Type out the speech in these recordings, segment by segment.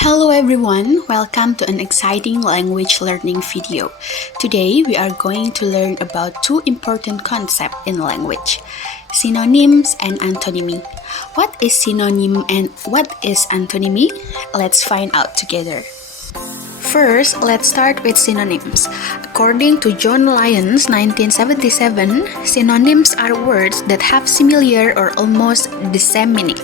Hello everyone, welcome to an exciting language learning video. Today we are going to learn about two important concepts in language, synonyms and antonymy. What is synonym and what is antonymy? Let's find out together. First, let's start with synonyms. According to John Lyons, 1977, synonyms are words that have similar or almost the same meaning,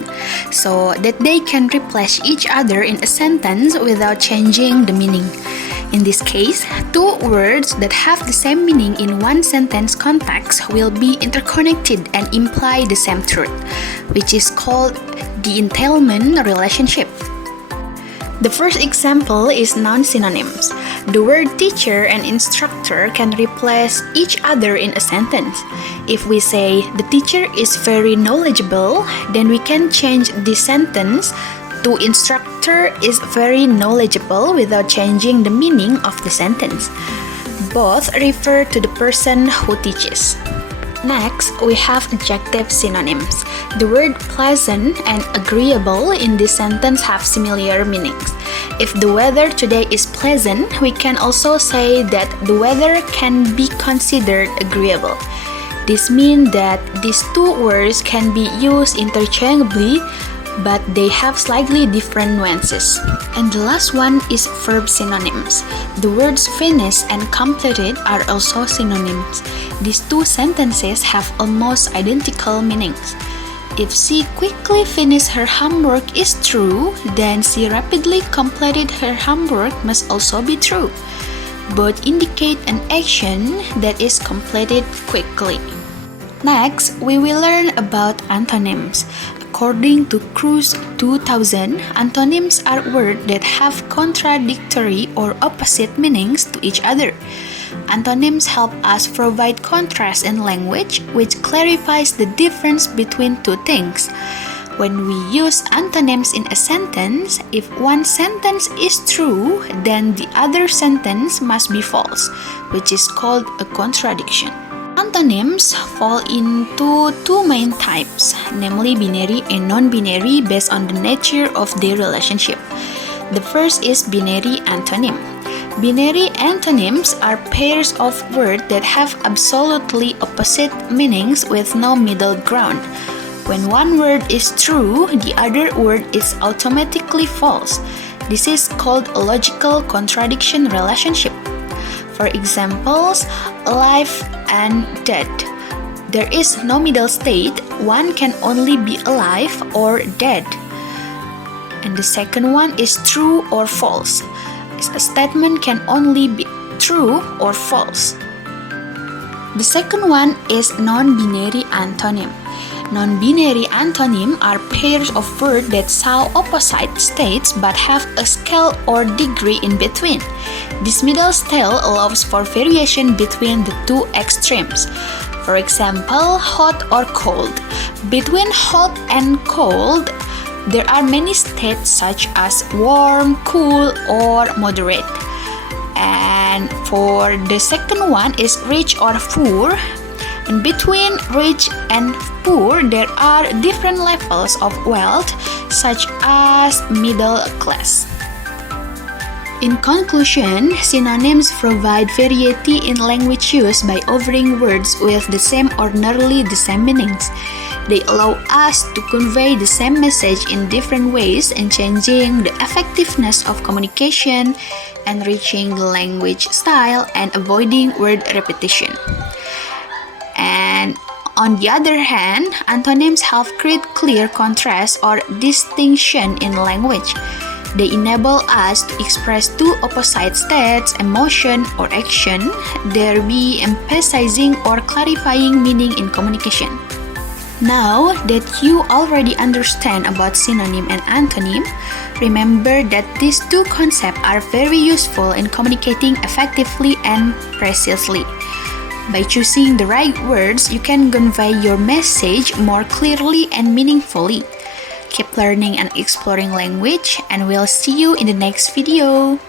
so that they can replace each other in a sentence without changing the meaning. In this case, two words that have the same meaning in one sentence context will be interconnected and imply the same truth, which is called the entailment relationship. The first example is noun-synonyms. The word teacher and instructor can replace each other in a sentence. If we say, the teacher is very knowledgeable, then we can change the sentence to instructor is very knowledgeable without changing the meaning of the sentence. Both refer to the person who teaches. Next, we have adjective synonyms. The word pleasant and agreeable in this sentence have similar meanings. If the weather today is pleasant, we can also say that the weather can be considered agreeable. This means that these two words can be used interchangeably, but they have slightly different nuances. And the last one is verb synonyms. The words finished and completed are also synonyms. These two sentences have almost identical meanings. If she quickly finished her homework is true, then she rapidly completed her homework must also be true. Both indicate an action that is completed quickly. Next, we will learn about antonyms. According to Cruz 2000, antonyms are words that have contradictory or opposite meanings to each other. Antonyms help us provide contrast in language, which clarifies the difference between two things. When we use antonyms in a sentence, if one sentence is true, then the other sentence must be false, which is called a contradiction. Antonyms fall into two main types, namely binary and non-binary based on the nature of their relationship. The first is binary antonym. Binary antonyms are pairs of words that have absolutely opposite meanings with no middle ground. When one word is true, the other word is automatically false. This is called a logical contradiction relationship. For examples, alive and dead. There is no middle state, one can only be alive or dead. And the second one is true or false. A statement can only be true or false. The second one is non-binary antonym. Non-binary antonym are pairs of words that show opposite states but have a scale or degree in between. This middle scale allows for variation between the two extremes. For example, hot or cold. Between hot and cold, there are many states such as warm, cool, or moderate. And for the second one is rich or poor. In between rich and poor, there are different levels of wealth, such as middle class. In conclusion, synonyms provide variety in language use by offering words with the same or nearly the same meanings. They allow us to convey the same message in different ways, and changing the effectiveness of communication, enriching the language style, and avoiding word repetition. And on the other hand, antonyms help create clear contrast or distinction in language. They enable us to express two opposite states, emotion or action, thereby emphasizing or clarifying meaning in communication. Now that you already understand about synonym and antonym, remember that these two concepts are very useful in communicating effectively and precisely. By choosing the right words, you can convey your message more clearly and meaningfully. Keep learning and exploring language, and we'll see you in the next video.